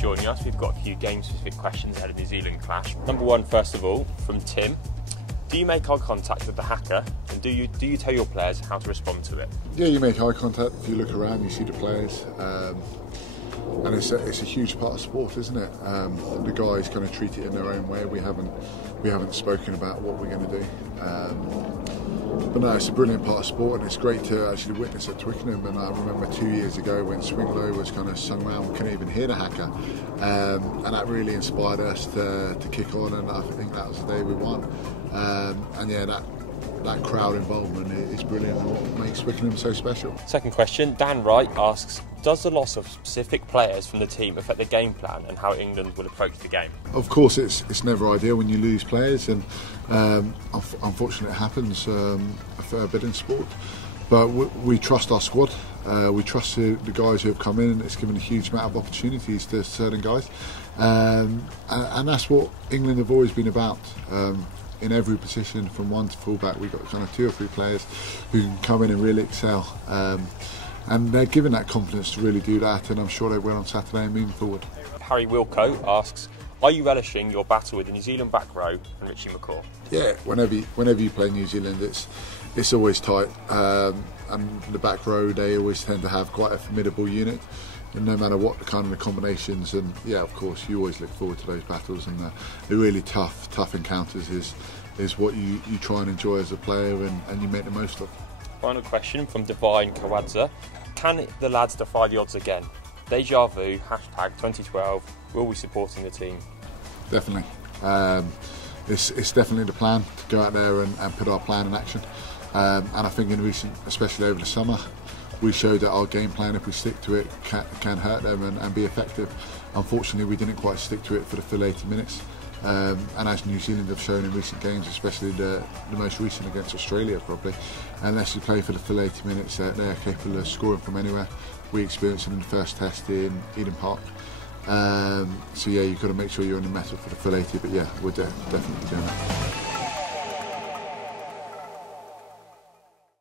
joining us. We've got a few game-specific questions ahead of New Zealand clash. Number one, first of all, from Tim. Do you make eye contact with the haka, and do you tell your players how to respond to it? Yeah, you make eye contact. If you look around, you see the players, and it's a huge part of sport, isn't it? The guys kind of treat it in their own way. We haven't spoken about what we're going to do, but no, it's a brilliant part of sport, and it's great to actually witness at Twickenham. And I remember 2 years ago when Swing Low was kind of sung around, we couldn't even hear the haka, and that really inspired us to kick on. And I think that was the day we won. And yeah, that crowd involvement is brilliant and what makes Twickenham so special. Second question, Dan Wright asks, does the loss of specific players from the team affect the game plan and how England will approach the game? Of course, it's never ideal when you lose players, and unfortunately it happens a fair bit in sport. But we trust our squad, we trust the guys who have come in, and it's given a huge amount of opportunities to certain guys. And that's what England have always been about. In every position, from one to fullback, we've got kind of 2 or 3 players who can come in and really excel. And they're given that confidence to really do that, and I'm sure they will on Saturday and moving forward. Harry Wilco asks, are you relishing your battle with the New Zealand back row and Richie McCaw? Yeah, whenever you play New Zealand, it's always tight, and the back row, they always tend to have quite a formidable unit, and no matter what the kind of the combinations. And yeah, of course, you always look forward to those battles, and the really tough encounters is what you try and enjoy as a player, and you make the most of. Final question from Divine Kawadza. Can the lads defy the odds again? Deja vu, #2012, will we supporting the team? Definitely. It's definitely the plan to go out there and put our plan in action. And I think in recent, especially over the summer, we showed that our game plan, if we stick to it, can hurt them and be effective. Unfortunately, we didn't quite stick to it for the full 80 minutes. And as New Zealand have shown in recent games, especially the most recent against Australia probably, unless you play for the full 80 minutes, they're capable of scoring from anywhere. We experienced it in the first test in Eden Park. So yeah, you've got to make sure you're on the metal for the full 80, but yeah, we're definitely doing that.